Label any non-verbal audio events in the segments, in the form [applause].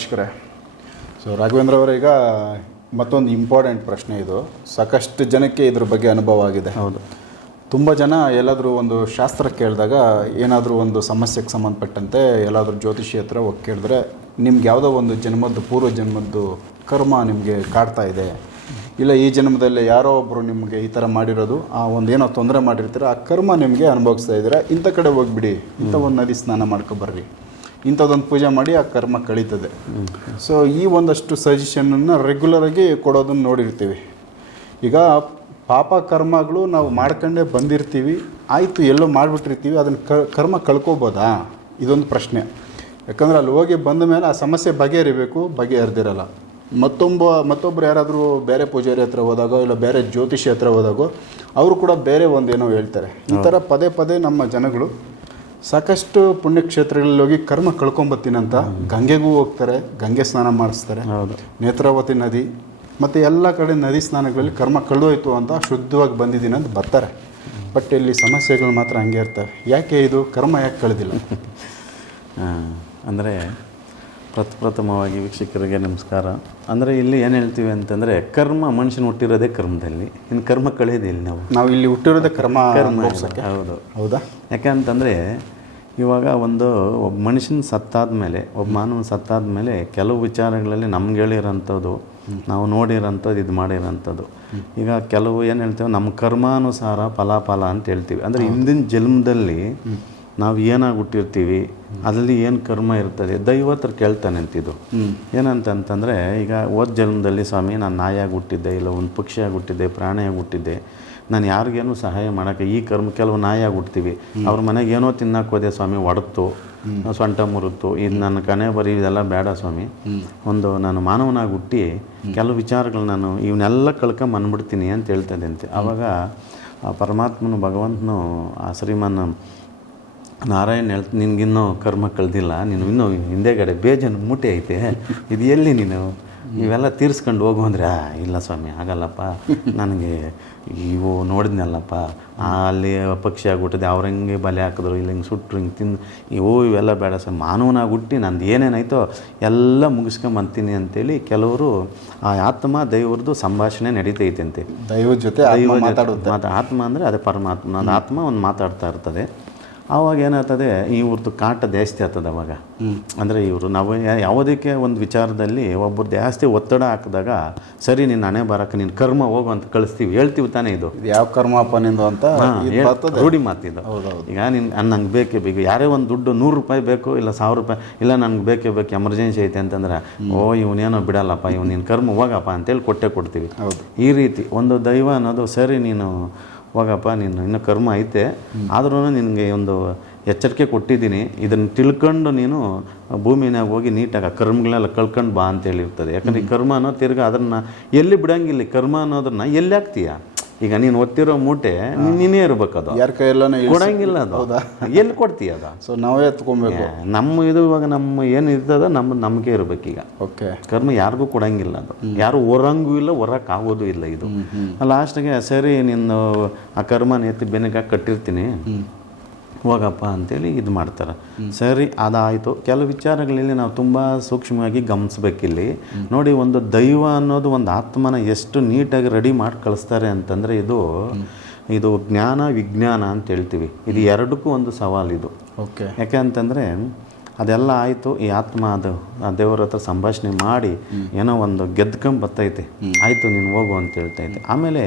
ವೀಕ್ಷಕರೇ. ಸೊ ರಾಘವೇಂದ್ರ ಅವರ ಈಗ ಮತ್ತೊಂದು ಇಂಪಾರ್ಟೆಂಟ್ ಪ್ರಶ್ನೆ ಇದು. ಸಾಕಷ್ಟು ಜನಕ್ಕೆ ಇದ್ರ ಬಗ್ಗೆ ಅನುಭವ ಆಗಿದೆ. ಹೌದು. ತುಂಬ ಜನ ಎಲ್ಲಾದರೂ ಒಂದು ಶಾಸ್ತ್ರ ಕೇಳಿದಾಗ ಏನಾದರೂ ಒಂದು ಸಮಸ್ಯೆಗೆ ಸಂಬಂಧಪಟ್ಟಂತೆ ಎಲ್ಲಾದರೂ ಜ್ಯೋತಿಷಿ ಹತ್ರ ಹೋಗಿ ಕೇಳಿದ್ರೆ ನಿಮ್ಗೆ ಯಾವುದೋ ಒಂದು ಜನ್ಮದ್ದು ಪೂರ್ವ ಜನ್ಮದ್ದು ಕರ್ಮ ನಿಮಗೆ ಕಾಡ್ತಾ ಇದೆ. ಇಲ್ಲ ಈ ಜನ್ಮದಲ್ಲಿ ಯಾರೋ ಒಬ್ಬರು ನಿಮಗೆ ಈ ಥರ ಮಾಡಿರೋದು ಆ ಒಂದು ಏನೋ ತೊಂದರೆ ಮಾಡಿರ್ತೀರ ಆ ಕರ್ಮ ನಿಮಗೆ ಅನುಭವಿಸ್ತಾ ಇದ್ದೀರಾ ಇಂಥ ಕಡೆ ಹೋಗ್ಬಿಡಿ ಇಂಥ ಒಂದು ನದಿ ಸ್ನಾನ ಮಾಡ್ಕೊಬರ್ರಿ ಇಂಥದ್ದೊಂದು ಪೂಜೆ ಮಾಡಿ ಆ ಕರ್ಮ ಕಳೀತದೆ. ಸೊ ಈ ಒಂದಷ್ಟು ಸಜೆಷನನ್ನು ರೆಗ್ಯುಲರಾಗಿ ಕೊಡೋದನ್ನು ನೋಡಿರ್ತೀವಿ. ಈಗ ಪಾಪ ಕರ್ಮಗಳು ನಾವು ಮಾಡ್ಕೊಂಡೇ ಬಂದಿರ್ತೀವಿ, ಆಯಿತು ಎಲ್ಲೋ ಮಾಡಿಬಿಟ್ಟಿರ್ತೀವಿ, ಅದನ್ನು ಕರ್ಮ ಕಳ್ಕೊಬೋದಾ? ಇದೊಂದು ಪ್ರಶ್ನೆ. ಯಾಕಂದ್ರೆ ಅಲ್ಲಿ ಹೋಗಿ ಬಂದ ಮೇಲೆ ಆ ಸಮಸ್ಯೆ ಬಗೆಹರಿಬೇಕು, ಬಗೆಹರಿದಿರಲ್ಲ. ಮತ್ತೊಬ್ಬ ಮತ್ತೊಬ್ಬರು ಯಾರಾದರೂ ಬೇರೆ ಪೂಜಾರಿ ಹತ್ರ ಹೋದಾಗ, ಇಲ್ಲ ಬೇರೆ ಜ್ಯೋತಿಷಿ ಹತ್ರ ಹೋದಾಗೋ, ಅವರು ಕೂಡ ಬೇರೆ ಒಂದೇನೋ ಹೇಳ್ತಾರೆ. ಈ ಥರ ಪದೇ ಪದೇ ನಮ್ಮ ಜನಗಳು ಸಾಕಷ್ಟು ಪುಣ್ಯಕ್ಷೇತ್ರಗಳಲ್ಲಿ ಹೋಗಿ ಕರ್ಮ ಕಳ್ಕೊಂಬತ್ತೀನಂತ ಗಂಗೆಗೂ ಹೋಗ್ತಾರೆ ಗಂಗೆ ಸ್ನಾನ ಮಾಡಿಸ್ತಾರೆ ನೇತ್ರಾವತಿ ನದಿ ಮತ್ತು ಎಲ್ಲ ಕಡೆ ನದಿ ಸ್ನಾನಗಳಲ್ಲಿ ಕರ್ಮ ಕಳೆದೋಯ್ತು ಅಂತ ಶುದ್ಧವಾಗಿ ಬಂದಿದ್ದೀನಿ ಅಂತ ಬರ್ತಾರೆ. ಬಟ್ ಇಲ್ಲಿ ಸಮಸ್ಯೆಗಳು ಮಾತ್ರ ಹಂಗೆ ಇರ್ತವೆ. ಯಾಕೆ ಇದು? ಕರ್ಮ ಯಾಕೆ ಕಳೆದಿಲ್ಲ? [laughs] ಅಂದರೆ ಪ್ರಥಮವಾಗಿ ವೀಕ್ಷಕರಿಗೆ ನಮಸ್ಕಾರ. ಅಂದರೆ ಇಲ್ಲಿ ಏನು ಹೇಳ್ತೀವಿ ಅಂತಂದರೆ ಕರ್ಮ ಮನುಷ್ಯನ ಹುಟ್ಟಿರೋದೇ ಕರ್ಮದಲ್ಲಿ. ಇನ್ನು ಕರ್ಮ ಕಳೆಯೋದಿಲ್ಲ ನಾವು. ನಾವು ಇಲ್ಲಿ ಹುಟ್ಟಿರೋದೇ ಕರ್ಮ ಕರ್ಮ ಹೌದು. ಹೌದಾ? ಯಾಕಂತಂದರೆ ಇವಾಗ ಒಂದು ಒಬ್ಬ ಮನುಷ್ಯನ ಸತ್ತಾದ ಮೇಲೆ ಒಬ್ಬ ಮಾನವನ ಸತ್ತಾದ ಮೇಲೆ ಕೆಲವು ವಿಚಾರಗಳಲ್ಲಿ ನಮ್ಗೆ ಹೇಳಿರೋಂಥದ್ದು ನಾವು ನೋಡಿರೋಂಥದ್ದು ಇದು ಮಾಡಿರೋಂಥದ್ದು. ಈಗ ಕೆಲವು ಏನು ಹೇಳ್ತೇವೆ ನಮ್ಮ ಕರ್ಮಾನುಸಾರ ಫಲಾಫಲ ಅಂತ ಹೇಳ್ತೀವಿ. ಅಂದರೆ ಹಿಂದಿನ ಜನ್ಮದಲ್ಲಿ ನಾವು ಏನಾಗಿ ಹುಟ್ಟಿರ್ತೀವಿ ಅದರಲ್ಲಿ ಏನು ಕರ್ಮ ಇರ್ತದೆ ದೈವತ್ರ ಕೇಳ್ತಾನೆ ಅಂತಿದ್ದು. ಏನಂತಂತಂದರೆ ಈಗ ಓದ್ ಜನ್ಮದಲ್ಲಿ ಸ್ವಾಮಿ ನಾನು ನಾಯಾಗಿ ಹುಟ್ಟಿದ್ದೆ ಇಲ್ಲ ಒಂದು ಪಕ್ಷಿಯಾಗಿ ಹುಟ್ಟಿದ್ದೆ ಪ್ರಾಣಿಯಾಗಿ ಹುಟ್ಟಿದ್ದೆ ನಾನು ಯಾರಿಗೇನು ಸಹಾಯ ಮಾಡೋಕ್ಕೆ ಈ ಕರ್ಮ ಕೆಲವು ನಾಯಾಗಿ ಹುಟ್ಟಿವಿ ಅವ್ರ ಮನೆಗೆ ಏನೋ ತಿನ್ನಕ್ಕೆ ಹೋದೆ ಸ್ವಾಮಿ ಒಡತು ಸೊಂಟ ಮುರುತು ಇದು ನನ್ನ ಕನೆ ಬರೀ ಇದೆಲ್ಲ ಬೇಡ ಸ್ವಾಮಿ. ಒಂದು ನಾನು ಮಾನವನಾಗಿ ಹುಟ್ಟಿ ಕೆಲವು ವಿಚಾರಗಳು ನಾನು ಇವನ್ನೆಲ್ಲ ಕಳ್ಕೊಂಡ್ ಬಂದ್ಬಿಡ್ತೀನಿ ಅಂತ ಹೇಳ್ತದೆ ಅಂತೆ. ಆವಾಗ ಆ ಪರಮಾತ್ಮನು ಭಗವಂತನು ಆ ಶ್ರೀಮಾನ್ ನಾರಾಯಣ ಹೇಳ್ ನಿನಗಿನ್ನೂ ಕರ್ಮ ಕಳೆದಿಲ್ಲ ನೀನು ಇನ್ನೂ ಹಿಂದೆಗಡೆ ಬೇಜನ್ ಮೂಟೆ ಐತೆ ಇದು ಎಲ್ಲಿ ನೀನು? ಇವೆಲ್ಲ ತೀರ್ಸ್ಕೊಂಡು ಹೋಗು ಅಂದರೆ ಇಲ್ಲ ಸ್ವಾಮಿ ಆಗಲ್ಲಪ್ಪ. ನನಗೆ ಇವು ನೋಡಿದ್ನಲ್ಲಪ್ಪ. ಅಲ್ಲಿ ಪಕ್ಷಿ ಆಗಿಬಿಟ್ಟಿದೆ ಅವ್ರು ಹೆಂಗೆ ಬಲೆ ಹಾಕಿದ್ರು ಇಲ್ಲ ಹಿಂಗೆ ಸುಟ್ಟರು ಹಿಂಗೆ ತಿಂದು ಇವು ಇವೆಲ್ಲ ಬೇಡ ಸರ್ ಮಾನವನಾಗಿ ಹುಟ್ಟಿ ನಂದು ಏನೇನಾಯ್ತೋ ಎಲ್ಲ ಮುಗಿಸ್ಕೊಂಬಂತೀನಿ ಅಂತೇಳಿ ಕೆಲವರು ಆ ಆತ್ಮ ದೈವರದ್ದು ಸಂಭಾಷಣೆ ನಡೀತೈತಂತೆ ದೈವದ ಜೊತೆ ಆತ್ಮ ದೈವ ಜೊತೆ ಮಾತಾಡುತ್ತೆ. ಮಾತಾ ಆತ್ಮ ಅಂದರೆ ಅದೇ ಪರಮಾತ್ಮ ಅದು ಆತ್ಮ ಒಂದು ಮಾತಾಡ್ತಾ ಇರ್ತದೆ. ಆವಾಗ ಏನಾಗ್ತದೆ ಇವ್ರದ್ದು ಕಾಟ ಜಾಸ್ತಿ ಆಗ್ತದೆ ಅವಾಗ. ಅಂದರೆ ಇವರು ನಾವು ಯಾವುದಕ್ಕೆ ಒಂದು ವಿಚಾರದಲ್ಲಿ ಒಬ್ಬರು ಜಾಸ್ತಿ ಒತ್ತಡ ಹಾಕಿದಾಗ ಸರಿ ನೀನು ಹಣೆ ಬರಕ್ಕೆ ನೀನು ಕರ್ಮ ಹೋಗು ಅಂತ ಕಳಿಸ್ತೀವಿ. ಹೇಳ್ತೀವಿ ತಾನೇ ಇದು. ಯಾವ ಕರ್ಮಪ್ಪ ನಿಂದು ಅಂತ ರೂಢಿ ಮಾತಿದ್ದು ಈಗ ನಿನ್ನ ನಂಗೆ ಬೇಕೇ ಬೇಕು. ಯಾರೇ ಒಂದು ದುಡ್ಡು ನೂರು ರೂಪಾಯಿ ಬೇಕು ಇಲ್ಲ ಸಾವಿರ ರೂಪಾಯಿ ಇಲ್ಲ ನನಗೆ ಬೇಕೇ ಬೇಕು ಎಮರ್ಜೆನ್ಸಿ ಐತೆ ಅಂತಂದ್ರೆ ಓ ಇವನೇನೋ ಬಿಡಲ್ಲಪ್ಪ ಇವ್ ನಿನ್ನ ಕರ್ಮ ಹೋಗಪ್ಪ ಅಂತೇಳಿ ಕೊಟ್ಟೆ ಕೊಡ್ತೀವಿ. ಹೌದು. ಈ ರೀತಿ ಒಂದು ದೈವ ಅನ್ನೋದು ಸರಿ ನೀನು ಹೋಗಪ್ಪ ನೀನು ಇನ್ನೂ ಕರ್ಮ ಐತೆ. ಆದ್ರೂ ನಿನಗೆ ಒಂದು ಎಚ್ಚರಿಕೆ ಕೊಟ್ಟಿದ್ದೀನಿ. ಇದನ್ನು ತಿಳ್ಕೊಂಡು ನೀನು ಭೂಮಿನಾಗ ಹೋಗಿ ನೀಟಾಗಿ ಆ ಕರ್ಮಗಳೆಲ್ಲ ಕಳ್ಕೊಂಡು ಬಾ ಅಂತ ಹೇಳಿರ್ತದೆ ಯಾಕಂದ್ರೆ ಈ ಕರ್ಮ ಅನ್ನೋ ತಿರ್ಗ ಅದನ್ನು ಎಲ್ಲಿ ಬಿಡಂಗಿಲ್ಲ. ಕರ್ಮ ಅನ್ನೋದನ್ನು ಎಲ್ಲಿ ಹಾಕ್ತೀಯ? ಈಗ ನೀನು ಒತ್ತಿರೋ ಮೂಟೆ ನೀನ್- ಇರ್ಬೇಕು ಅದು. ಯಾರ ಕೈಯಲ್ಲ ಕೊಡಂಗಿಲ್ಲ ಅದು. ಎಲ್ಲಿ ಕೊಡ್ತೀಯ ಅದ? ಸೊ ನಾವೇ ಎತ್ಕೊಬೇಕು. ನಮ್ಮ ಇದು ಇವಾಗ ನಮ್ಮ ಏನು ಇರ್ತದ ನಮ್ಮ ನಮಗೆ ಈಗ. ಓಕೆ. ಕರ್ಮ ಯಾರಿಗೂ ಕೊಡಂಗಿಲ್ಲ ಅದು. ಯಾರು ಹೊರಂಗೂ ಇಲ್ಲ ಹೊರಕ್ ಆಗೋದು ಇಲ್ಲ ಇದು. ಲಾಸ್ಟ್ಗೆ ಸರಿ ನಿನ್ನ ಆ ಕರ್ಮನ ಎತ್ತಿ ಬೆನಗ ಕಟ್ಟಿರ್ತೀನಿ. ಹೋಗಪ್ಪ ಅಂತೇಳಿ ಇದು ಮಾಡ್ತಾರೆ. ಸರಿ ಅದಾಯಿತು. ಕೆಲವು ವಿಚಾರಗಳಲ್ಲಿ ನಾವು ತುಂಬ ಸೂಕ್ಷ್ಮವಾಗಿ ಗಮನಿಸ್ಬೇಕಿಲ್ಲಿ. ನೋಡಿ ಒಂದು ದೈವ ಅನ್ನೋದು ಒಂದು ಆತ್ಮನ ಎಷ್ಟು ನೀಟಾಗಿ ರೆಡಿ ಮಾಡಿ ಕಳಿಸ್ತಾರೆ ಅಂತಂದರೆ ಇದು ಇದು ಜ್ಞಾನ ವಿಜ್ಞಾನ ಅಂತ ಹೇಳ್ತೀವಿ. ಇದು ಎರಡಕ್ಕೂ ಒಂದು ಸವಾಲು ಇದು. ಓಕೆ. ಯಾಕೆ ಅಂತಂದರೆ ಅದೆಲ್ಲ ಆಯಿತು ಈ ಆತ್ಮ ಅದು ಆ ದೇವರ ಹತ್ರ ಸಂಭಾಷಣೆ ಮಾಡಿ ಏನೋ ಒಂದು ಗೆದ್ಕೊಂಡು ಬರ್ತೈತೆ ಆಯಿತು ನೀನು ಹೋಗು ಅಂತ ಹೇಳ್ತೈತೆ ಆಮೇಲೆ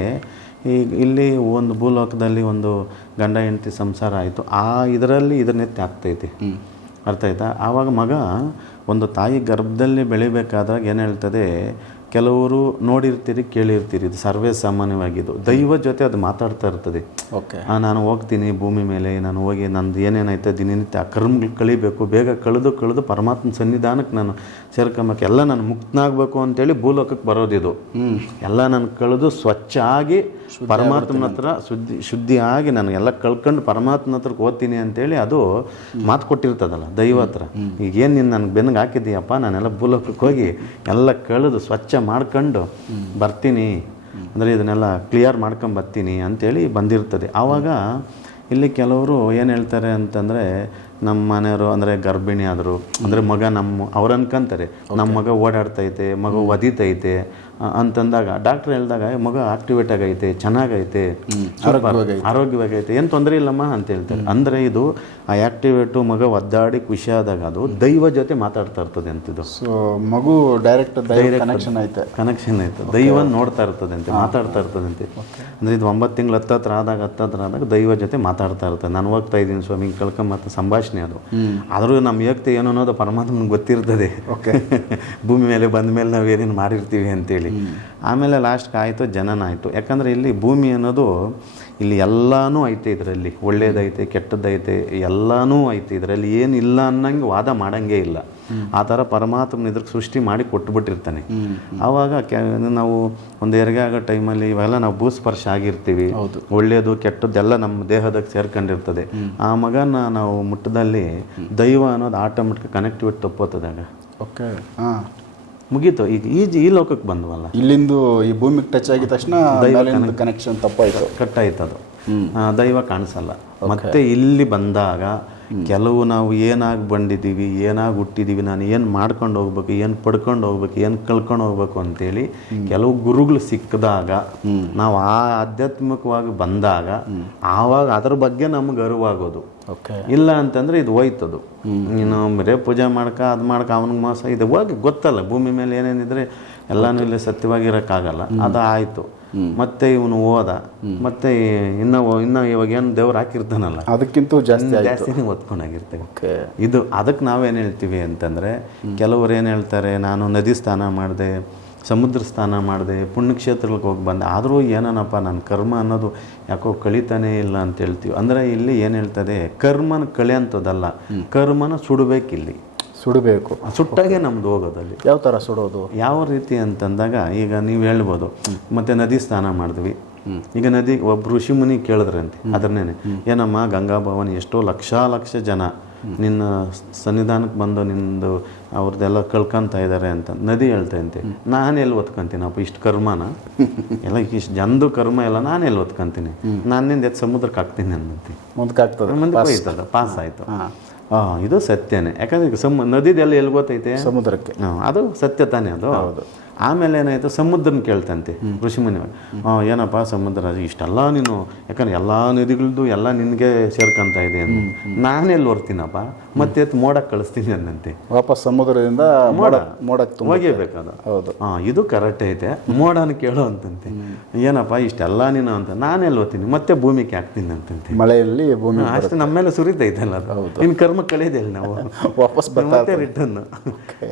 ಈಗ ಇಲ್ಲಿ ಒಂದು ಭೂಲೋಕದಲ್ಲಿ ಒಂದು ಗಂಡ ಹೆಂಡತಿ ಸಂಸಾರ ಆಯಿತು. ಆ ಇದರಲ್ಲಿ ಇದನ್ನೆತ್ತಿ ಆಗ್ತೈತೆ ಅರ್ಥ ಆಯ್ತಾ? ಆವಾಗ ಮಗ ಒಂದು ತಾಯಿ ಗರ್ಭದಲ್ಲಿ ಬೆಳಿಬೇಕಾದಾಗ ಏನು ಹೇಳ್ತದೆ? ಕೆಲವರು ನೋಡಿರ್ತೀರಿ ಕೇಳಿರ್ತೀರಿ. ಇದು ಸರ್ವೇ ಸಾಮಾನ್ಯವಾಗಿದ್ದು. ದೈವ ಜೊತೆ ಅದು ಮಾತಾಡ್ತಾ ಇರ್ತದೆ. ಓಕೆ. ನಾನು ಹೋಗ್ತೀನಿ ಭೂಮಿ ಮೇಲೆ ನಾನು ಹೋಗಿ ನಂದು ಏನೇನೈತೆ ದಿನನಿತ್ಯ ಆ ಕರ್ಮಗಳು ಕಳಿಬೇಕು ಬೇಗ ಕಳೆದು ಕಳೆದು ಪರಮಾತ್ಮ ಸನ್ನಿಧಾನಕ್ಕೆ ನಾನು ಸೇರ್ಕೊಂಬೇಕು ಎಲ್ಲ ನಾನು ಮುಕ್ತನಾಗಬೇಕು ಅಂತೇಳಿ ಭೂಲೋಕಕ್ಕೆ ಬರೋದಿದು. ಎಲ್ಲ ನಾನು ಕಳೆದು ಸ್ವಚ್ಛ ಆಗಿ ಪರಮಾತ್ಮನ ಹತ್ರ ಶುದ್ಧಿ ಶುದ್ಧಿ ಆಗಿ ನಾನು ಎಲ್ಲ ಕಳ್ಕೊಂಡು ಪರಮಾತ್ಮನ ಹತ್ರಕ್ಕೆ ಓದ್ತೀನಿ ಅಂತೇಳಿ ಅದು ಮಾತು ಕೊಟ್ಟಿರ್ತದಲ್ಲ ದೈವ ಹತ್ರ. ಈಗ ಏನು ನೀನು ನನಗೆ ಬೆನ್ನಿಗೆ ಹಾಕಿದ್ದೀಯಪ್ಪ ನಾನೆಲ್ಲ ಭೂಲೋಕಕ್ಕೆ ಹೋಗಿ ಎಲ್ಲ ಕಳೆದು ಸ್ವಚ್ಛ ಮಾಡ್ಕೊಂಡು ಬರ್ತೀನಿ. ಅಂದರೆ ಇದನ್ನೆಲ್ಲ ಕ್ಲಿಯರ್ ಮಾಡ್ಕೊಂಡು ಬರ್ತೀನಿ ಅಂತೇಳಿ ಬಂದಿರ್ತದೆ. ಆವಾಗ ಇಲ್ಲಿ ಕೆಲವರು ಏನು ಹೇಳ್ತಾರೆ ಅಂತಂದರೆ ನಮ್ಮ ಮನೆಯವರು ಅಂದರೆ ಗರ್ಭಿಣಿ ಆದರು ಅಂದರೆ ಮಗ ನಮ್ಮ ಅವ್ರು ಅನ್ಕೊಂತಾರೆ ನಮ್ಮ ಮಗ ಓಡಾಡ್ತೈತೆ ಮಗ ಒದಿತೈತೆ ಅಂತಂದಾಗ ಡಾಕ್ಟ್ರ್ ಹೇಳಿದಾಗ "ಏ, ಮಗ ಆಕ್ಟಿವೇಟ್ ಆಗೈತೆ ಚೆನ್ನಾಗೈತೆ ಆರೋಗ್ಯವಾಗೈತೆ. ಏನು ತೊಂದರೆ ಇಲ್ಲಮ್ಮ ಅಂತ ಹೇಳ್ತಾರೆ ಅಂದರೆ ಇದು ಆ ಆ್ಯಕ್ಟಿವೇಟು ಮಗ ಒದ್ದಾಡಿ ಖುಷಿ ಆದಾಗ ಅದು ದೈವ ಜೊತೆ ಮಾತಾಡ್ತಾ ಇರ್ತದೆ ಅಂತಿದ್ದು ಸೊ ಮಗು ಡೈರೆಕ್ಟ್ ಕನೆಕ್ಷನ್ ಐತೆ. ಕನೆಕ್ಷನ್ ಐತೆ. ದೈವ ನೋಡ್ತಾ ಇರ್ತದೆ ಅಂತೆ ಮಾತಾಡ್ತಾ ಇರ್ತದೆ ಅಂತೆ. ಅಂದ್ರೆ ಇದು ಒಂಬತ್ತು ತಿಂಗಳು ಹತ್ತತ್ರ ಆದಾಗ ಹತ್ತತ್ರ ಆದಾಗ ದೈವ ಜೊತೆ ಮಾತಾಡ್ತಾ ಇರ್ತದೆ. ನಾನು ಹೋಗ್ತಾ ಇದ್ದೀನಿ ಸ್ವಾಮಿ ಕಳ್ಕೊಂಬತ್ತ ಸಂಭಾಷಣೆ ಅದು. ಆದರೂ ನಮ್ಮ ಯೋಗ್ಯತೆ ಏನು ಅನ್ನೋದು ಪರಮಾತ್ಮನಿಗೆ ಗೊತ್ತಿರ್ತದೆ. ಓಕೆ [laughs] ಭೂಮಿ ಮೇಲೆ ಬಂದ ಮೇಲೆ ನಾವು ಏನೇನು ಮಾಡಿರ್ತೀವಿ ಅಂತೇಳಿ. ಆಮೇಲೆ ಲಾಸ್ಟ್ಗೆ ಆಯಿತು ಜನನ ಆಯಿತು. ಯಾಕಂದರೆ ಇಲ್ಲಿ ಭೂಮಿ ಅನ್ನೋದು ಇಲ್ಲಿ ಎಲ್ಲನೂ ಐತೆ ಇದರಲ್ಲಿ. ಒಳ್ಳೇದೈತೆ ಕೆಟ್ಟದ್ದೈತೆ ಎಲ್ಲನೂ ಐತೆ. ಇದರಲ್ಲಿ ಏನಿಲ್ಲ ಅನ್ನಂಗೆ ವಾದ ಮಾಡಂಗೆ ಇಲ್ಲ. ಆ ಥರ ಪರಮಾತ್ಮನ ಇದ್ರಿಗೆ ಸೃಷ್ಟಿ ಮಾಡಿ ಕೊಟ್ಬಿಟ್ಟಿರ್ತಾನೆ. ಆವಾಗ ಕೆ ನಾವು ಒಂದು ಹೆರಿಗೆ ಆಗೋ ಟೈಮಲ್ಲಿ ಇವೆಲ್ಲ ನಾವು ಭೂಸ್ಪರ್ಶ ಆಗಿರ್ತೀವಿ. ಒಳ್ಳೆಯದು ಕೆಟ್ಟದ್ದೆಲ್ಲ ನಮ್ಮ ದೇಹದಾಗ ಸೇರ್ಕೊಂಡಿರ್ತದೆ. ಆ ಮಗನ ನಾವು ಮುಟ್ಟದಲ್ಲಿ ದೈವ ಅನ್ನೋದು ಆಟೋಮೆಟಿಕ್ ಕನೆಕ್ಟಿವಿಟಿ ತಪ್ಪೋತದಾಗ ಓಕೆ. ಹಾಂ. ಮುಗೀತು. ಈಗ ಈ ಈ ಲೋಕಕ್ಕೆ ಬಂದವಲ್ಲ? ಇಲ್ಲಿಂದ ಈ ಭೂಮಿಗೆ ಟಚ್ ಆಗಿದ ತಕ್ಷಣ ಕನೆಕ್ಷನ್ ತಪ್ಪಾಯ್ತು. ಕಟ್ ಆಯ್ತು ಅದು ದೈವ ಕಾಣಿಸಲ್ಲ. ಮತ್ತೆ ಇಲ್ಲಿ ಬಂದಾಗ ಕೆಲವು ನಾವು ಏನಾಗಿ ಬಂದಿದ್ದೀವಿ ಏನಾಗಿ ಹುಟ್ಟಿದ್ದೀವಿ ನಾನು ಏನು ಮಾಡ್ಕೊಂಡು ಹೋಗ್ಬೇಕು ಏನು ಪಡ್ಕೊಂಡು ಹೋಗ್ಬೇಕು ಏನು ಕಳ್ಕೊಂಡು ಹೋಗ್ಬೇಕು ಅಂತೇಳಿ ಕೆಲವು ಗುರುಗಳು ಸಿಕ್ಕಿದಾಗ ನಾವು ಆ ಆಧ್ಯಾತ್ಮಿಕವಾಗಿ ಬಂದಾಗ ಆವಾಗ ಅದ್ರ ಬಗ್ಗೆ ನಮ್ಗೆ ಅರಿವಾಗೋದು. ಓಕೆ. ಇಲ್ಲ ಅಂತಂದ್ರೆ ಇದು ಹೋಯ್ತದು. ನೀನು ಬರೇ ಪೂಜೆ ಮಾಡ್ಕ ಅದು ಮಾಡ್ಕ ಅವನಿಗೆ ಮೋಸ ಇದು ಹೋಗಿ ಗೊತ್ತಲ್ಲ ಭೂಮಿ ಮೇಲೆ ಏನೇನಿದ್ರೆ ಎಲ್ಲಾನು ಇಲ್ಲಿ ಸತ್ಯವಾಗಿರೋಕ್ಕಾಗಲ್ಲ. ಅದು ಆಯಿತು ಮತ್ತೆ ಇವನು ಹೋದ ಮತ್ತೆ ಇನ್ನ ಇನ್ನ ಇವಾಗ ಏನು ದೇವ್ರು ಹಾಕಿರ್ತಾನಲ್ಲ ಅದಕ್ಕಿಂತ ಜಾಸ್ತಿ ಜಾಸ್ತಿನೇ ಒತ್ಕೊಂಡಾಗಿರ್ತೇವೆ. ಇದು ಅದಕ್ಕೆ ನಾವೇನು ಹೇಳ್ತೀವಿ ಅಂತಂದರೆ ಕೆಲವರು ಏನು ಹೇಳ್ತಾರೆ ನಾನು ನದಿ ಸ್ನಾನ ಮಾಡಿದೆ ಸಮುದ್ರ ಸ್ನಾನ ಮಾಡಿದೆ ಪುಣ್ಯಕ್ಷೇತ್ರಗಳಿಗೆ ಹೋಗಿ ಬಂದೆ ಆದರೂ ಏನನಪ್ಪ ನನ್ನ ಕರ್ಮ ಅನ್ನೋದು ಯಾಕೋ ಕಳೀತಾನೆ ಇಲ್ಲ ಅಂತ ಹೇಳ್ತೀವಿ. ಅಂದರೆ ಇಲ್ಲಿ ಏನು ಹೇಳ್ತದೆ ಕರ್ಮನ ಕಳೆ ಕಳೆಯಂಥದ್ದಲ್ಲ ಕರ್ಮನ ಸುಡಬೇಕಿಲ್ಲಿ. ಸುಡಬೇಕು. ಸುಟ್ಟಾಗೆ ನಮ್ದು ಹೋಗೋದಲ್ಲಿ ಯಾವ ಥರ ಸುಡೋದು? ಯಾವ ರೀತಿ ಅಂತಂದಾಗ ಈಗ ನೀವು ಹೇಳ್ಬೋದು. ಮತ್ತೆ ನದಿ ಸ್ನಾನ ಮಾಡಿದ್ವಿ. ಈಗ ನದಿ ಒಬ್ಬ ಋಷಿ ಮುನಿ ಕೇಳಿದ್ರಂತೆ ಅದನ್ನೇನೆ. ಏನಮ್ಮ ಗಂಗಾ ಭವನ್ ಎಷ್ಟೋ ಲಕ್ಷ ಲಕ್ಷ ಜನ ನಿನ್ನ ಸನ್ನಿಧಾನಕ್ಕೆ ಬಂದು ನಿಂದು ಅವ್ರದ್ದೆಲ್ಲ ಕಳ್ಕೊಂತ ಇದ್ದಾರೆ ಅಂತ ನದಿ ಹೇಳ್ತಂತೆ ನಾನು ಎಲ್ಲಿ ಒತ್ಕೊಂತೀನಪ್ಪ? ಇಷ್ಟು ಕರ್ಮನ? ಎಲ್ಲ ಇಷ್ಟು ಜನದು ಕರ್ಮ ಎಲ್ಲ ನಾನು ಎಲ್ಲಿ ಒತ್ಕೊಂತೀನಿ? ನಾನಿಂದ ಎದ್ದು ಸಮುದ್ರಕ್ಕೆ ಹಾಕ್ತೀನಿ ಅಂತ ಮುಂದಕ್ಕೆ ಹಾಕ್ತದೆ. ಮುಂದೆ ಪಾಸ್ ಆಯಿತು. ಇದು ಸತ್ಯನೇ. ಯಾಕಂದ್ರೆ ಈಗ ಸಮ ನದಿದೆಲ್ಲ ಎಲ್ಲಿ ಗೊತ್ತೈತೆ? ಸಮುದ್ರಕ್ಕೆ. ಅದು ಸತ್ಯ ತಾನೇ ಅದು. ಆಮೇಲೆ ಏನಾಯ್ತು? ಸಮುದ್ರನ ಕೇಳ್ತಂತೆ ಋಷಿ ಮುನಿ ಏನಪ್ಪ ಸಮುದ್ರ ಇಷ್ಟೆಲ್ಲ ನೀನು ಯಾಕಂದ್ರೆ ಎಲ್ಲ ನದಿಗಳದ್ದು ಎಲ್ಲ ನಿನಗೆ ಸೇರ್ಕೊಂತ ಇದೆ ಅಂತ. ನಾನೆಲ್ಲಿ ಹೊರ್ತೀನಪ್ಪ? ಮತ್ತೆ ಮೋಡಕ್ಕೆ ಕಳಿಸ್ತೀನಿ ಅನ್ನಂತೆ ವಾಪಸ್ ಸಮುದ್ರದಿಂದ ಮೋಡ. ಮೋಡಕ್ಕೆ ಹೋಗಿಬೇಕದ ಹೌದು. ಹಾಂ ಇದು ಕರೆಕ್ಟ್ ಐತೆ. ಮೋಡನ ಕೇಳೋ ಅಂತಂತೆ. ಏನಪ್ಪ ಇಷ್ಟೆಲ್ಲ ನೀನು ಅಂತ. ನಾನೆಲ್ಲಿ ಓದ್ತೀನಿ ಮತ್ತೆ ಭೂಮಿಗೆ ಹಾಕ್ತೀನಿ ಅಂತಂತೆ. ಮಳೆಯಲ್ಲಿ ಭೂಮಿ ಅಷ್ಟು ನಮ್ಮ ಮೇಲೆ ಸುರಿತೈತಲ್ಲ ಅದು. ಇನ್ನು ಕರ್ಮ ಕಳೆಯದಿಲ್ಲ ನಾವು? ವಾಪಸ್ ಬರ್ತಾ ಮತ್ತೆ ರಿಟರ್ನ್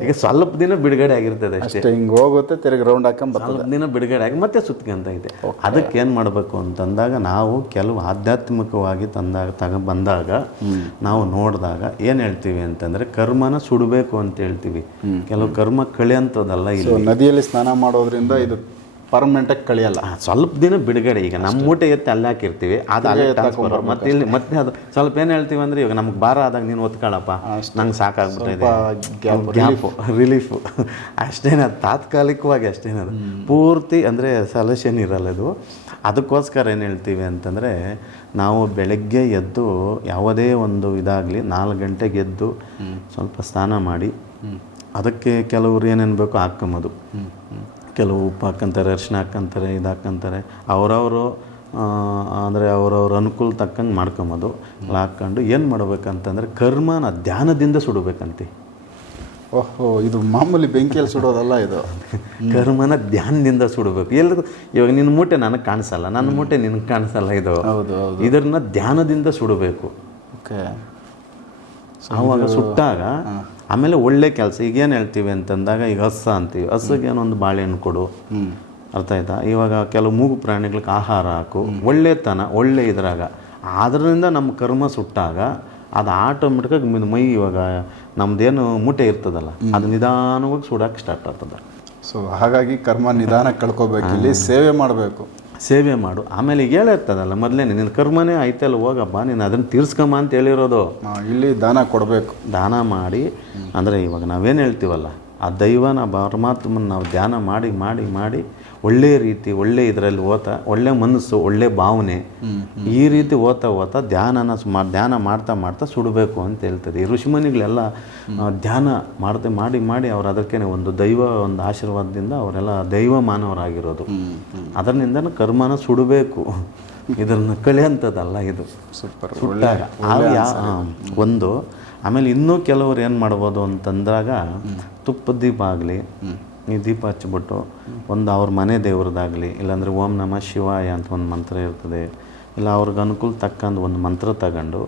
ಈಗ ಸ್ವಲ್ಪ ದಿನ ಬಿಡುಗಡೆ ಆಗಿರ್ತದೆ ಅಷ್ಟೇ. ಅಷ್ಟೇ ಹಿಂಗೆ ಹೋಗುತ್ತೆ ತಿರುಗಿ ರೌಂಡ್ ಹಾಕೊಂಡು ಬರ್ತದೆ. ದಿನ ಬಿಡುಗಡೆ ಆಗಿ ಮತ್ತೆ ಸುತ್ಕೊಂತ ಇದೆ. ಅದಕ್ಕೆ ಏನು ಮಾಡಬೇಕು ಅಂತಂದಾಗ ನಾವು ಕೆಲವು ಆಧ್ಯಾತ್ಮಿಕವಾಗಿ ತಂದಾಗ ತಗ ಬಂದಾಗ ನಾವು ನೋಡಿದಾಗ ಏನು ಹೇಳ್ತೀವಿ ಅಂತಂದ್ರೆ ಕರ್ಮನ ಸುಡಬೇಕು ಅಂತ ಹೇಳ್ತೀವಿ. ಕೆಲವು ಕರ್ಮ ಕಳೆಯಂಥದ್ದಲ್ಲ ಅಂತದಲ್ಲ ಇಲ್ಲಿ. ನದಿಯಲ್ಲಿ ಸ್ನಾನ ಮಾಡೋದ್ರಿಂದ ಇದು ಪರ್ಮನೆಂಟಾಗಿ ಕಳಿಯಲ್ಲ. ಸ್ವಲ್ಪ ದಿನ ಬಿಡುಗಡೆ. ಈಗ ನಮ್ಮ ಮೂಟೆ ಎತ್ತಿ ಅಲ್ಲಿ ಹಾಕಿರ್ತೀವಿ ಅದು ಅಲ್ಲೇ ಮತ್ತೆ ಇಲ್ಲಿ ಮತ್ತೆ ಅದು ಸ್ವಲ್ಪ ಏನು ಹೇಳ್ತೀವಿ ಅಂದ್ರೆ ಇವಾಗ ನಮ್ಗೆ ಭಾರ ಆದಾಗ ನೀನು ಒತ್ಕೊಳ್ಳಪ್ಪ ನಂಗೆ ಸಾಕಾಗ್ಬಿಟ್ಟಿದೆ. ಗ್ಯಾಪು ರಿಲೀಫು ಅಷ್ಟೇನದು ತಾತ್ಕಾಲಿಕವಾಗಿ ಅಷ್ಟೇನದು ಪೂರ್ತಿ ಅಂದರೆ ಸೊಲ್ಯೂಷನ್ ಇರಲ್ಲ ಅದು ಅದಕ್ಕೋಸ್ಕರ ಏನು ಹೇಳ್ತೀವಿ ಅಂತಂದರೆ ನಾವು ಬೆಳಗ್ಗೆ ಎದ್ದು ಯಾವುದೇ ಒಂದು ಇದಾಗಲಿ ನಾಲ್ಕು ಗಂಟೆಗೆ ಎದ್ದು ಸ್ವಲ್ಪ ಸ್ನಾನ ಮಾಡಿ ಅದಕ್ಕೆ ಕೆಲವರು ಏನೇನು ಬೇಕೋ ಹಾಕ್ಕೊಂಬೋದು. ಕೆಲವು ಉಪ್ಪು ಹಾಕ್ಕಂತಾರೆ ಅರಿಶಿನ ಹಾಕ್ಕಂತಾರೆ ಇದು ಹಾಕ್ಕಂತಾರೆ. ಅವರವರು ಅಂದರೆ ಅವರವ್ರ ಅನುಕೂಲ ತಕ್ಕಂಗೆ ಮಾಡ್ಕೊಂಬೋದು. ಹಾಕ್ಕೊಂಡು ಏನು ಮಾಡ್ಬೇಕಂತಂದರೆ ಕರ್ಮನ ಧ್ಯಾನದಿಂದ ಸುಡಬೇಕಂತೆ. ಓಹೋ ಇದು ಮಾಮೂಲಿ ಬೆಂಕಿಯಲ್ಲಿ ಸುಡೋದಲ್ಲ ಇದು? [laughs] ಕರ್ಮನ ಧ್ಯಾನದಿಂದ ಸುಡಬೇಕು. ಎಲ್ಲರಿಗೂ ಇವಾಗ ನಿನ್ನ ಮೂಟೆ ನನಗೆ ಕಾಣಿಸಲ್ಲ ನನ್ನ ಮೂಟೆ ನಿನಗೆ ಕಾಣಿಸಲ್ಲ ಇದು. ಹೌದು ಹೌದು. ಇದನ್ನ ಧ್ಯಾನದಿಂದ ಸುಡಬೇಕು. ಓಕೆ. ಆವಾಗ ಸುಟ್ಟಾಗ ಆಮೇಲೆ ಒಳ್ಳೆ ಕೆಲಸ. ಈಗೇನು ಹೇಳ್ತೀವಿ ಅಂತಂದಾಗ ಈಗ ಹಸ್ಸ ಅಂತೀವಿ. ಹಸ್ಸಿಗೆ ಏನೊಂದು ಬಾಳೆಹಣ್ಣು ಕೊಡು. ಅರ್ಥ ಆಯ್ತಾ? ಇವಾಗ ಕೆಲವು ಮೂಗು ಪ್ರಾಣಿಗಳಿಗೆ ಆಹಾರ ಹಾಕು. ಒಳ್ಳೆತನ ಒಳ್ಳೆ ಇದ್ರಾಗ. ಅದರಿಂದ ನಮ್ಮ ಕರ್ಮ ಸುಟ್ಟಾಗ ಅದು ಆಟೋಮೆಟಿಕಾಗಿ ಮೈ ಇವಾಗ ನಮ್ದೇನು ಮೂಟೆ ಇರ್ತದಲ್ಲ ಅದು ನಿಧಾನವಾಗಿ ಸುಡಕ್ಕೆ ಸ್ಟಾರ್ಟ್ ಆಗ್ತದೆ. ಸೊ ಹಾಗಾಗಿ ಕರ್ಮ ನಿಧಾನಕ್ಕೆ ಕಳ್ಕೊಬೇಕು. ಇಲ್ಲಿ ಸೇವೆ ಮಾಡಬೇಕು. ಸೇವೆ ಮಾಡು. ಆಮೇಲೆ ಈಗ ಹೇಳಿರ್ತದಲ್ಲ ಮೊದಲೇ ನಿನ್ನ ಕರ್ಮನೇ ಐತಲ್ಲ ಹೋಗಪ್ಪ ನೀನು ಅದನ್ನು ತೀರ್ಸ್ಕೊಂಬ ಅಂತ ಹೇಳಿರೋದು. ಇಲ್ಲಿ ದಾನ ಕೊಡಬೇಕು. ದಾನ ಮಾಡಿ ಅಂದರೆ ಇವಾಗ ನಾವೇನು ಹೇಳ್ತೀವಲ್ಲ ಆ ದೈವನ ಪರಮಾತ್ಮನ ನಾವು ಧ್ಯಾನ ಮಾಡಿ ಮಾಡಿ ಮಾಡಿ ಒಳ್ಳೆ ರೀತಿ ಒಳ್ಳೆ ಇದರಲ್ಲಿ ಓದ್ತಾ ಒಳ್ಳೆ ಮನಸ್ಸು ಒಳ್ಳೆ ಭಾವನೆ ಈ ರೀತಿ ಓದ್ತಾ ಓದ್ತಾ ಧ್ಯಾನನ ಧ್ಯಾನ ಮಾಡ್ತಾ ಮಾಡ್ತಾ ಸುಡಬೇಕು ಅಂತ ಹೇಳ್ತದೆ ಈ ಋಷಿಮುನಿಗಳೆಲ್ಲ ಧ್ಯಾನ ಮಾಡ್ತಾ ಮಾಡಿ ಮಾಡಿ ಅವ್ರು ಅದಕ್ಕೆ ಒಂದು ದೈವ ಒಂದು ಆಶೀರ್ವಾದದಿಂದ ಅವರೆಲ್ಲ ದೈವ ಮಾನವರಾಗಿರೋದು. ಅದರಿಂದ ಕರ್ಮನ ಸುಡಬೇಕು. ಇದನ್ನು ಕಳೆಯಂಥದ್ದಲ್ಲ ಇದು. ಸೂಪರ್. ಒಂದು ಆಮೇಲೆ ಇನ್ನೂ ಕೆಲವರು ಏನು ಮಾಡ್ಬೋದು ಅಂತಂದಾಗ ತುಪ್ಪದ ದೀಪ ಆಗಲಿ ಈ ದೀಪ ಹಚ್ಚಿಬಿಟ್ಟು ಒಂದು ಅವ್ರ ಮನೆ ದೇವ್ರದ್ದಾಗಲಿ ಇಲ್ಲಾಂದರೆ ಓಂ ನಮ ಶಿವಾಯ ಅಂತ ಒಂದು ಮಂತ್ರ ಇರ್ತದೆ. ಇಲ್ಲ ಅವ್ರಿಗೆ ಅನುಕೂಲ ತಕ್ಕಂದು ಒಂದು ಮಂತ್ರ ತಗೊಂಡು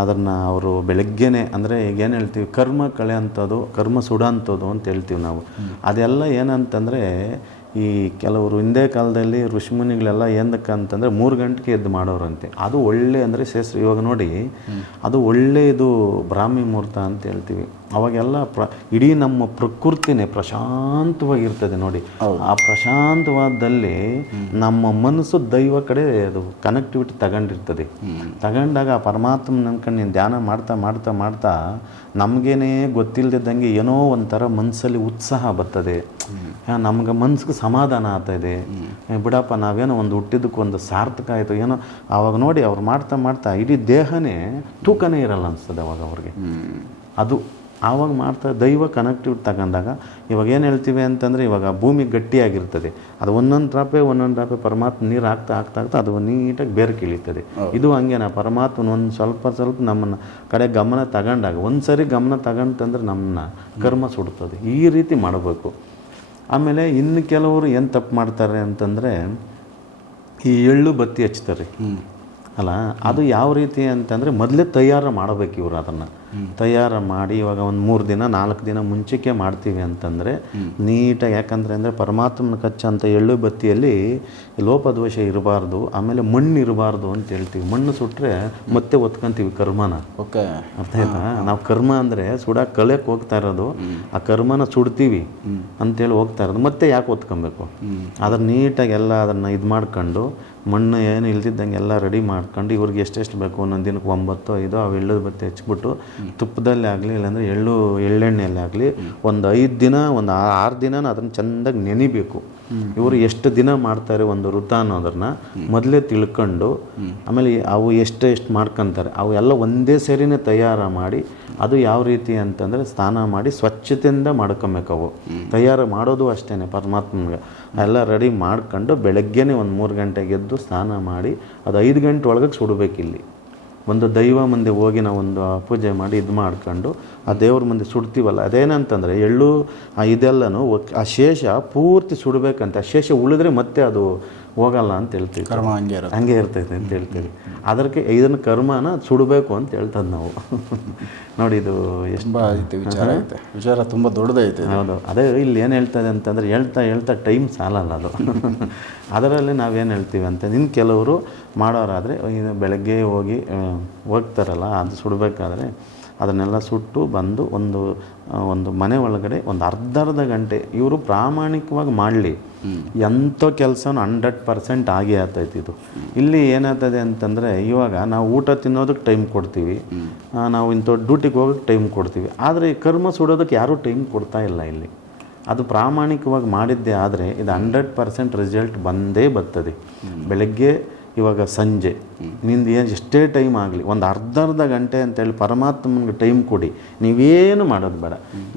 ಅದನ್ನು ಅವರು ಬೆಳಗ್ಗೆನೇ, ಅಂದರೆ ಈಗ ಏನು ಹೇಳ್ತೀವಿ, ಕರ್ಮ ಕಳೆ ಅಂಥದ್ದು ಕರ್ಮ ಸುಡೋಂಥದ್ದು ಅಂತ ಹೇಳ್ತೀವಿ ನಾವು. ಅದೆಲ್ಲ ಏನಂತಂದರೆ ಈ ಕೆಲವರು ಹಿಂದೆ ಕಾಲದಲ್ಲಿ ಋಷಿಮುನಿಗಳೆಲ್ಲ ಏನಕ್ಕೆ ಅಂತಂದರೆ ಮೂರು ಗಂಟೆಗೆ ಎದ್ದು ಮಾಡೋರಂತೆ. ಅದು ಒಳ್ಳೆ, ಅಂದರೆ ಶೇಷ, ಇವಾಗ ನೋಡಿ, ಅದು ಒಳ್ಳೆಯದು ಬ್ರಾಹ್ಮಿ ಮುಹೂರ್ತ ಅಂತ ಹೇಳ್ತೀವಿ. ಅವಾಗೆಲ್ಲ ಪ್ರ ಇಡೀ ನಮ್ಮ ಪ್ರಕೃತಿನೇ ಪ್ರಶಾಂತವಾಗಿರ್ತದೆ ನೋಡಿ. ಆ ಪ್ರಶಾಂತವಾದಲ್ಲಿ ನಮ್ಮ ಮನಸ್ಸು ದೈವ ಕಡೆ ಅದು ಕನೆಕ್ಟಿವಿಟಿ ತಗೊಂಡಿರ್ತದೆ. ತಗೊಂಡಾಗ ಆ ಪರಮಾತ್ಮ ನನ್ಕೊಂಡು ನೀನು ಧ್ಯಾನ ಮಾಡ್ತಾ ಮಾಡ್ತಾ ಮಾಡ್ತಾ ನಮಗೇನೆ ಗೊತ್ತಿಲ್ಲದಿದ್ದಂಗೆ ಏನೋ ಒಂಥರ ಮನಸ್ಸಲ್ಲಿ ಉತ್ಸಾಹ ಬರ್ತದೆ. ನಮ್ಗೆ ಮನ್ಸಿಗೆ ಸಮಾಧಾನ ಆಗ್ತಾಯಿದೆ ಬಿಡಪ್ಪ ನಾವೇನೋ ಒಂದು ಹುಟ್ಟಿದ್ದಕ್ಕೆ ಒಂದು ಸಾರ್ಥಕ ಆಯಿತು ಏನೋ ಆವಾಗ ನೋಡಿ ಅವ್ರು ಮಾಡ್ತಾ ಮಾಡ್ತಾ ಇಡೀ ದೇಹನೇ ತೂಕನೇ ಇರಲ್ಲ ಅನಿಸ್ತದೆ ಅವಾಗ ಅವ್ರಿಗೆ. ಅದು ಆವಾಗ ಮಾಡ್ತಾ ದೈವ ಕನೆಕ್ಟಿವ್ ತಗೊಂಡಾಗ ಇವಾಗ ಏನು ಹೇಳ್ತೀವಿ ಅಂತಂದರೆ ಇವಾಗ ಭೂಮಿ ಗಟ್ಟಿಯಾಗಿರ್ತದೆ. ಅದು ಒಂದೊಂದು ಡ್ರಾಪೆ ಒಂದೊಂದು ಡ್ರಾಪೆ ಪರಮಾತ್ಮ ನೀರು ಹಾಕ್ತಾ ಹಾಕ್ತಾ ಹಾಕ್ತಾ ಅದು ನೀಟಾಗಿ ಬೇರೆ ಕೀಳಿತದೆ ಇದು ಹಂಗೇನ? ಪರಮಾತ್ಮನ ಒಂದು ಸ್ವಲ್ಪ ಸ್ವಲ್ಪ ನಮ್ಮನ್ನು ಕಡೆ ಗಮನ ತಗೊಂಡಾಗ ಒಂದು ಸರಿ ಗಮನ ತಗೊಂತಂದ್ರೆ ನಮ್ಮನ್ನ ಕರ್ಮ ಸುಡ್ತದೆ. ಈ ರೀತಿ ಮಾಡಬೇಕು. ಆಮೇಲೆ ಇನ್ನು ಕೆಲವರು ಏನು ತಪ್ಪು ಮಾಡ್ತಾರೆ ಅಂತಂದರೆ ಈ ಎಳ್ಳು ಬತ್ತಿ ಹಚ್ತಾರೆ. ಅಲ್ಲ ಅದು ಯಾವ ರೀತಿ ಅಂತಂದರೆ ಮೊದಲೇ ತಯಾರು ಮಾಡಬೇಕು ಇವರು ಅದನ್ನು. ತಯಾರು ಮಾಡಿ ಇವಾಗ ಒಂದು ಮೂರು ದಿನ ನಾಲ್ಕು ದಿನ ಮುಂಚೆಗೆ ಮಾಡ್ತೀವಿ ಅಂತಂದರೆ ನೀಟಾಗಿ ಯಾಕಂದರೆ ಅಂದರೆ ಪರಮಾತ್ಮನ ಕಚ್ಚಂಥ ಎಳ್ಳು ಬತ್ತಿಯಲ್ಲಿ ಲೋಪದೋಷ ಇರಬಾರ್ದು ಆಮೇಲೆ ಮಣ್ಣು ಇರಬಾರ್ದು ಅಂತ ಹೇಳ್ತೀವಿ. ಮಣ್ಣು ಸುಟ್ಟರೆ ಮತ್ತೆ ಒತ್ಕೊಂತೀವಿ ಕರ್ಮನ. ಓಕೆ. ಅರ್ಥ ಆಯ್ತಾ? ನಾವು ಕರ್ಮ ಅಂದರೆ ಸುಡಕ್ಕೆ ಕಳೆಕ್ಕೆ ಹೋಗ್ತಾ ಇರೋದು ಆ ಕರ್ಮನ ಸುಡ್ತೀವಿ ಅಂತೇಳಿ ಹೋಗ್ತಾ ಇರೋದು ಮತ್ತೆ ಯಾಕೆ ಒತ್ಕೊಬೇಕು? ಅದನ್ನ ನೀಟಾಗಿ ಎಲ್ಲ ಅದನ್ನು ಇದು ಮಾಡ್ಕೊಂಡು ಮಣ್ಣು ಏನು ಇಲ್ದಿದ್ದಂಗೆ ಎಲ್ಲ ರೆಡಿ ಮಾಡ್ಕೊಂಡು ಇವ್ರಿಗೆ ಎಷ್ಟೆಷ್ಟು ಬೇಕು ಒಂದೊಂದು ದಿನಕ್ಕೆ ಒಂಬತ್ತು ಐದು ಅವು ಎಳ್ಳು ಬತ್ತಿ ಹಚ್ಬಿಟ್ಟು ತುಪ್ಪದಲ್ಲಿ ಆಗಲಿ ಇಲ್ಲಾಂದರೆ ಎಳ್ಳು ಎಳ್ಳೆಣ್ಣೆಯಲ್ಲಿ ಆಗಲಿ ಒಂದು ಐದು ದಿನ ಒಂದು ಆರು ದಿನ ಅದನ್ನು ಚೆಂದಾಗಿ ನೆನಿಬೇಕು. ಇವರು ಎಷ್ಟು ದಿನ ಮಾಡ್ತಾರೆ ಒಂದು ವೃತ ಅನ್ನೋದನ್ನ ಮೊದಲೇ ತಿಳ್ಕೊಂಡು, ಆಮೇಲೆ ಅವು ಎಷ್ಟು ಎಷ್ಟು ಮಾಡ್ಕೊಂತಾರೆ, ಅವು ಎಲ್ಲ ಒಂದೇ ಸೇರಿನೇ ತಯಾರು ಮಾಡಿ ಅದು ಯಾವ ರೀತಿ ಅಂತಂದರೆ ಸ್ನಾನ ಮಾಡಿ ಸ್ವಚ್ಛತೆಯಿಂದ ಮಾಡ್ಕೊಬೇಕು ತಯಾರು ಮಾಡೋದು ಅಷ್ಟೇ ಪರಮಾತ್ಮನಿಗೆ. ಎಲ್ಲ ರೆಡಿ ಮಾಡ್ಕೊಂಡು ಬೆಳಗ್ಗೆನೇ ಒಂದು ಮೂರು ಗಂಟೆಗೆ ಎದ್ದು ಸ್ನಾನ ಮಾಡಿ, ಅದು ಐದು ಗಂಟೆ ಒಳಗೆ ಸುಡಬೇಕಿಲ್ಲಿ. ಒಂದು ದೈವ ಮುಂದೆ ಹೋಗಿ ನಾವು ಒಂದು ಪೂಜೆ ಮಾಡಿ ಇದು ಮಾಡ್ಕೊಂಡು ಆ ದೇವ್ರ ಮುಂದೆ ಸುಡ್ತೀವಲ್ಲ? ಅದೇನಂತಂದರೆ ಎಳ್ಳು ಇದೆಲ್ಲನೂ ಆ ಶೇಷ ಪೂರ್ತಿ ಸುಡಬೇಕಂತೆ. ಆ ಶೇಷ ಉಳಿದ್ರೆ ಮತ್ತೆ ಅದು ಹೋಗಲ್ಲ ಅಂತ ಹೇಳ್ತೀವಿ ಕರ್ಮ ಹಂಗೆ ಇರೋ ಹಂಗೆ ಇರ್ತೈತೆ ಅಂತ ಹೇಳ್ತೀವಿ ಅದಕ್ಕೆ ಇದನ್ನು ಕರ್ಮನ ಸುಡಬೇಕು ಅಂತ ಹೇಳ್ತದೆ ನಾವು. ನೋಡಿ ಇದು ಎಷ್ಟು ತುಂಬ ಐತೆ ವಿಚಾರ ಐತೆ. ವಿಚಾರ ತುಂಬ ದೊಡ್ಡದೈತೆ ಹೌದು. ಅದೇ ಇಲ್ಲಿ ಏನು ಹೇಳ್ತದೆ ಅಂತಂದರೆ ಹೇಳ್ತಾ ಹೇಳ್ತಾ ಟೈಮ್ ಸಾಲಲ್ಲ ಅದು. ಅದರಲ್ಲಿ ನಾವೇನು ಹೇಳ್ತೀವಿ ಅಂತ. ಇನ್ನು ಕೆಲವರು ಮಾಡೋರಾದರೆ ಬೆಳಗ್ಗೆ ಹೋಗಿ ಹೋಗ್ತಾರಲ್ಲ ಅದು ಸುಡಬೇಕಾದ್ರೆ ಅದನ್ನೆಲ್ಲ ಸುಟ್ಟು ಬಂದು ಒಂದು ಒಂದು ಮನೆ ಒಳಗಡೆ ಒಂದು ಅರ್ಧ ಅರ್ಧ ಗಂಟೆ ಇವರು ಪ್ರಾಮಾಣಿಕವಾಗಿ ಮಾಡಲಿ. ಎಂಥ ಕೆಲಸನೂ ಹಂಡ್ರೆಡ್ ಪರ್ಸೆಂಟ್ ಆಗೇ ಆಗ್ತೈತಿ ಇದು. ಇಲ್ಲಿ ಏನಾಗ್ತದೆ ಅಂತಂದರೆ ಇವಾಗ ನಾವು ಊಟ ತಿನ್ನೋದಕ್ಕೆ ಟೈಮ್ ಕೊಡ್ತೀವಿ. ನಾವು ಇಂಥ ಡ್ಯೂಟಿಗೆ ಹೋಗೋಕ್ಕೆ ಟೈಮ್ ಕೊಡ್ತೀವಿ. ಆದರೆ ಈ ಕರ್ಮ ಸುಡೋದಕ್ಕೆ ಯಾರೂ ಟೈಮ್ ಕೊಡ್ತಾ ಇಲ್ಲ ಇಲ್ಲಿ. ಅದು ಪ್ರಾಮಾಣಿಕವಾಗಿ ಮಾಡಿದ್ದೇ ಆದರೆ ಇದು ಹಂಡ್ರೆಡ್ ಪರ್ಸೆಂಟ್ ರಿಸಲ್ಟ್ ಬಂದೇ ಬರ್ತದೆ. ಬೆಳಗ್ಗೆ ಇವಾಗ ಸಂಜೆ. ನಿಂದು ಏನು ಎಷ್ಟೇ ಟೈಮ್ ಆಗಲಿ, ಒಂದು ಅರ್ಧ ಅರ್ಧ ಗಂಟೆ ಅಂತೇಳಿ ಪರಮಾತ್ಮನಿಗೆ ಟೈಮ್ ಕೊಡಿ. ನೀವೇನು ಮಾಡೋದು ಬೇಡ.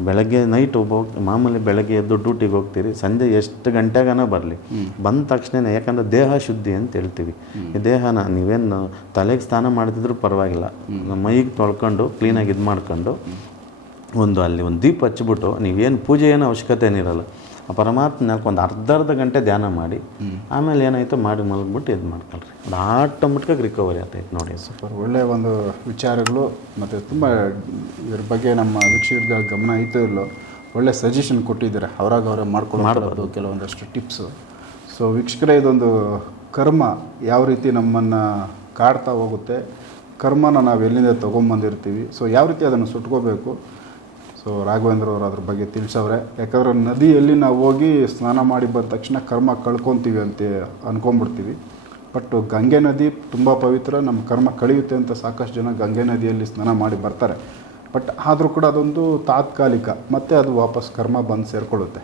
ಬೆಳಗ್ಗೆ ನೈಟ್ ಒಬ್ಬ ಮಾಮೂಲಿ ಬೆಳಗ್ಗೆ ಎದ್ದು ಡ್ಯೂಟಿಗೆ ಹೋಗ್ತೀರಿ, ಸಂಜೆ ಎಷ್ಟು ಗಂಟೆಗನ ಬರಲಿ. ಬಂದ ತಕ್ಷಣ ಯಾಕಂದರೆ ದೇಹ ಶುದ್ಧಿ ಅಂತ ಹೇಳ್ತೀವಿ. ಈ ದೇಹನ ನೀವೇನು ತಲೆಗೆ ಸ್ನಾನ ಮಾಡ್ತಿದ್ರು ಪರವಾಗಿಲ್ಲ. ಮೈಗೆ ತೊಳ್ಕೊಂಡು ಕ್ಲೀನಾಗಿ ಇದು ಮಾಡ್ಕೊಂಡು, ಒಂದು ಅಲ್ಲಿ ಒಂದು ದೀಪ ಹಚ್ಚಿಬಿಟ್ಟು, ನೀವೇನು ಪೂಜೆ ಏನು ಅವಶ್ಯಕತೆ ಏನಿರಲ್ಲ ಒಂದು ಅರ್ಧ ಅರ್ಧ ಗಂಟೆ ಧ್ಯಾನ ಮಾಡಿ ಆಮೇಲೆ ಏನಾಯಿತು ಮಾಡಿ ಮಲಗ್ಬಿಟ್ಟು ಇದು ಮಾಡ್ಕೊಳ್ರಿ. ಅದು ಆಟೋಮೆಟಿಕಾಗಿ ರಿಕವರಿ ಆಗ್ತೈತೆ ನೋಡಿ. ಸೂಪರ್ ಒಳ್ಳೆಯ ಒಂದು ವಿಚಾರಗಳು ಮತ್ತು ತುಂಬ ಇದ್ರ ಬಗ್ಗೆ ನಮ್ಮ ವೀಕ್ಷಕರ ಗಮನ ಐತೋ ಇಲ್ಲೋ ಒಳ್ಳೆ ಸಜೆಷನ್ ಕೊಟ್ಟಿದ್ದಾರೆ. ಅವ್ರಾಗ ಅವರೇ ಮಾಡ್ಕೊಂಡು ಕೆಲವೊಂದಷ್ಟು ಟಿಪ್ಸು ಸೊ ವೀಕ್ಷಕರೇ ಇದೊಂದು ಕರ್ಮ ಯಾವ ರೀತಿ ನಮ್ಮನ್ನು ಕಾಡ್ತಾ ಹೋಗುತ್ತೆ ಕರ್ಮನ ನಾವು ಎಲ್ಲಿಂದ ತೊಗೊಂಬಂದಿರ್ತೀವಿ ಸೊ ಯಾವ ರೀತಿ ಅದನ್ನು ಸುಟ್ಕೋಬೇಕು ಸೊ ರಾಘವೇಂದ್ರ ಅವರು ಅದ್ರ ಬಗ್ಗೆ ತಿಳಿಸವ್ರೆ. ಯಾಕಂದ್ರೆ ನದಿಯಲ್ಲಿ ನಾವು ಹೋಗಿ ಸ್ನಾನ ಮಾಡಿ ಬಂದ ತಕ್ಷಣ ಕರ್ಮ ಕಳ್ಕೊತೀವಿ ಅಂತ ಅನ್ಕೊಂಡ್ಬಿಡ್ತೀವಿ. ಬಟ್ ಗಂಗೆ ನದಿ ತುಂಬ ಪವಿತ್ರ ನಮ್ಮ ಕರ್ಮ ಕಳೆಯುತ್ತೆ ಅಂತ ಸಾಕಷ್ಟು ಜನ ಗಂಗೆ ನದಿಯಲ್ಲಿ ಸ್ನಾನ ಮಾಡಿ ಬರ್ತಾರೆ. ಬಟ್ ಆದರೂ ಕೂಡ ಅದೊಂದು ತಾತ್ಕಾಲಿಕ ಮತ್ತೆ ಅದು ವಾಪಸ್ ಕರ್ಮ ಬಂದು ಸೇರ್ಕೊಳ್ಳುತ್ತೆ.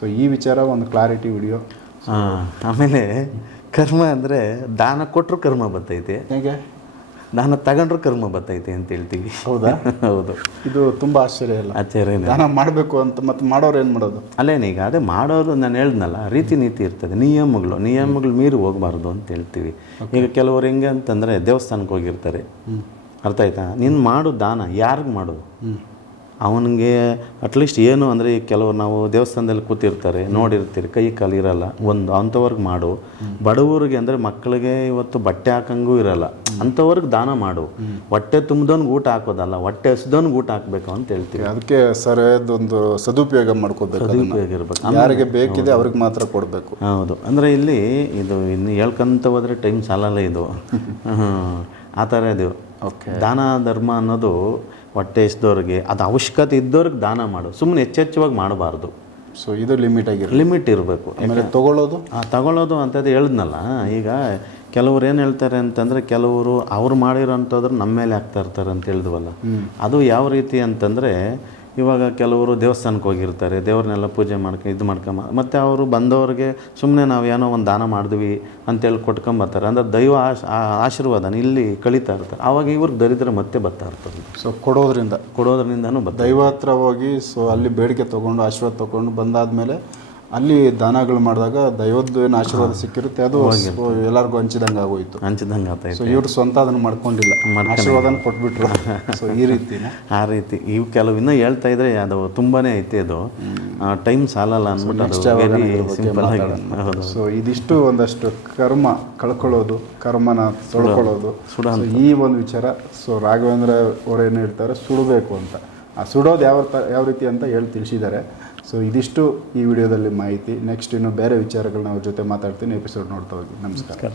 ಸೊ ಈ ವಿಚಾರ ಒಂದು ಕ್ಲಾರಿಟಿ ವಿಡಿಯೋ ಆಮೇಲೆ ಕರ್ಮ ಅಂದರೆ ದಾನ ಕೊಟ್ಟರು ಕರ್ಮ ಬರ್ತೈತೆ. ಹೇಗೆ? ದಾನ ತಗೊಂಡ್ರು ಕರ್ಮ ಬರ್ತೈತೆ ಅಂತ ಹೇಳ್ತೀವಿ. ಹೌದಾ? ಹೌದು. ಇದು ತುಂಬ ಆಶ್ಚರ್ಯ ಅಲ್ಲ? ಆಶ್ಚರ್ಯ ದಾನ ಮಾಡಬೇಕು ಅಂತ ಮತ್ತೆ ಮಾಡೋರು ಏನು ಮಾಡೋದು? ಅಲ್ಲೇನೀಗ ಅದೇ ಮಾಡೋರು ನಾನು ಹೇಳ್ದನಲ್ಲ ರೀತಿ ನೀತಿ ಇರ್ತದೆ ನಿಯಮಗಳು ನಿಯಮಗಳು ಮೀರಿ ಹೋಗಬಾರ್ದು ಅಂತ ಹೇಳ್ತೀವಿ. ಈಗ ಕೆಲವರು ಹೆಂಗೆ ಅಂತಂದರೆ ದೇವಸ್ಥಾನಕ್ಕೆ ಹೋಗಿರ್ತಾರೆ. ಅರ್ಥ ಆಯ್ತಾ? ನೀನು ಮಾಡು ದಾನ ಯಾರಿಗೆ ಮಾಡೋದು ಅವನಿಗೆ ಅಟ್ಲೀಸ್ಟ್ ಏನು ಅಂದರೆ ಈಗ ಕೆಲವರು ನಾವು ದೇವಸ್ಥಾನದಲ್ಲಿ ಕೂತಿರ್ತಾರೆ ನೋಡಿರ್ತೀರಿ ಕೈ ಕಾಲು ಇರಲ್ಲ ಒಂದು ಅಂಥವ್ರಿಗೆ ಮಾಡು. ಬಡವರಿಗೆ ಅಂದರೆ ಮಕ್ಕಳಿಗೆ ಇವತ್ತು ಬಟ್ಟೆ ಹಾಕಂಗೂ ಇರಲ್ಲ. ಅಂಥವ್ರಿಗೆ ದಾನ ಮಾಡು. ಹೊಟ್ಟೆ ತುಂಬ್ದವ್ನಿಗೆ ಊಟ ಹಾಕೋದಲ್ಲ ಹೊಟ್ಟೆ ಹಸ್ದವ್ನಿಗೆ ಊಟ ಹಾಕಬೇಕು ಅಂತ ಹೇಳ್ತೀವಿ. ಅದಕ್ಕೆ ಸರ್ ಅದೊಂದು ಸದುಪಯೋಗ ಮಾಡ್ಕೋಬೇಕು ಸದುಪಯೋಗ ಇರಬೇಕು. ಯಾರಿಗೆ ಬೇಕಿದೆ ಅವ್ರಿಗೆ ಮಾತ್ರ ಕೊಡಬೇಕು. ಹೌದು. ಅಂದರೆ ಇಲ್ಲಿ ಇದು ಇನ್ನು ಹೇಳ್ಕೊಂತ ಹೋದರೆ ಟೈಮ್ ಸಾಲಲ್ಲ ಇದು. [laughs] ಹಾಂ ಆ ಥರ ಇದು. ದಾನ ಧರ್ಮ ಅನ್ನೋದು ಹೊಟ್ಟೆ ಇಸ್ದವ್ರಿಗೆ ಅದು ಅವಶ್ಯಕತೆ ಇದ್ದವ್ರಿಗೆ ದಾನ ಮಾಡು. ಸುಮ್ಮನೆ ಹೆಚ್ಚೆಚ್ಚವಾಗಿ ಮಾಡಬಾರ್ದು. ಸೊ ಇದು ಲಿಮಿಟ್ ಆಗಿರೋ ಲಿಮಿಟ್ ಇರಬೇಕು. ಆಮೇಲೆ ತಗೊಳ್ಳೋದು? ಆ ತಗೊಳ್ಳೋದು ಅಂತದ್ದು ಹೇಳಿದ್ನಲ್ಲ. ಈಗ ಕೆಲವ್ರು ಏನು ಹೇಳ್ತಾರೆ ಅಂತಂದರೆ ಕೆಲವರು ಅವ್ರು ಮಾಡಿರೋಂಥವ್ರು ನಮ್ಮ ಮೇಲೆ ಆಗ್ತಾ ಇರ್ತಾರೆ ಅಂತ ಹೇಳಿದ್ವಲ್ಲ. ಅದು ಯಾವ ರೀತಿ ಅಂತಂದರೆ ಇವಾಗ ಕೆಲವರು ದೇವಸ್ಥಾನಕ್ಕೆ ಹೋಗಿರ್ತಾರೆ ದೇವ್ರನ್ನೆಲ್ಲ ಪೂಜೆ ಮಾಡ್ಕೊ ಇದು ಮಾಡ್ಕೊಂಬ ಮತ್ತು ಅವರು ಬಂದವ್ರಿಗೆ ಸುಮ್ಮನೆ ನಾವು ಏನೋ ಒಂದು ದಾನ ಮಾಡಿದ್ವಿ ಅಂತೇಳಿ ಕೊಟ್ಕೊಂಬರ್ತಾರೆ ಅಂದರೆ ದೈವ ಆಶ್ ಆಶೀರ್ವಾದ ಆಶೀರ್ವಾದನ ಇಲ್ಲಿ ಕಳೀತಾ ಇರ್ತಾರೆ. ಆವಾಗ ಇವ್ರಿಗೆ ದರಿದ್ರ ಮತ್ತೆ ಬರ್ತಾ ಇರ್ತಾರೆ. ಸೊ ಕೊಡೋದ್ರಿಂದ. ಕೊಡೋದ್ರಿಂದನೂ ಬರ್ತಾರೆ. ದೈವ ಹತ್ರ ಹೋಗಿ ಸೊ ಅಲ್ಲಿ ಬೇಡಿಕೆ ತೊಗೊಂಡು ಆಶೀರ್ವಾದ ತೊಗೊಂಡು ಬಂದಾದ್ಮೇಲೆ ಅಲ್ಲಿ ದಾನಗಳು ಮಾಡಿದಾಗ ದೈವದ್ದು ಏನು ಆಶೀರ್ವಾದ ಸಿಕ್ಕಿರುತ್ತೆ. ಅದು ಎಲ್ಲರಿಗೂ ಹಂಚಿದಂಗೆ ಆಗೋಯ್ತು. ಹಂಚಿದಂಗೆ ಆಯ್ತು. ಸೊ ಇವ್ರು ಸ್ವಂತ ಅದನ್ನು ಮಾಡ್ಕೊಂಡಿಲ್ಲ. ಆಶೀರ್ವಾದನ ಕೊಟ್ಬಿಟ್ರು. [laughs] ಸೊ ಈ ರೀತಿ ಆ ರೀತಿ. ಇವು ಕೆಲವು ಇನ್ನೂ ಹೇಳ್ತಾ ಇದ್ರೆ ಅದು ತುಂಬಾನೇ ಐತೆ ಅದು. ಟೈಮ್ ಸಾಲಲ್ಲ ಅಂದ್ಬಿಟ್ಟು ಸೊ ಇದಿಷ್ಟು ಒಂದಷ್ಟು ಕರ್ಮ ಕಳ್ಕೊಳ್ಳೋದು ಕರ್ಮನ ತೊಳ್ಕೊಳ್ಳೋದು. ಸುಡ ಈ ಒಂದು ವಿಚಾರ ಸೊ ರಾಘವೇಂದ್ರ ಅವ್ರು ಏನು ಹೇಳ್ತಾರೆ ಸುಡಬೇಕು ಅಂತ. ಆ ಸುಡೋದು ಯಾವ ಯಾವ ರೀತಿ ಅಂತ ಹೇಳಿ ತಿಳಿಸಿದ್ದಾರೆ. ಸೊ ಇದಿಷ್ಟು ಈ ವಿಡಿಯೋದಲ್ಲಿ ಮಾಹಿತಿ. ನೆಕ್ಸ್ಟ್ ಇನ್ನು ಬೇರೆ ವಿಚಾರಗಳನ್ನ ಅವ್ರ ಜೊತೆ ಮಾತಾಡ್ತೀನಿ. ಎಪಿಸೋಡ್ ನೋಡ್ತಾ ಹೋಗಿ. ನಮಸ್ಕಾರ.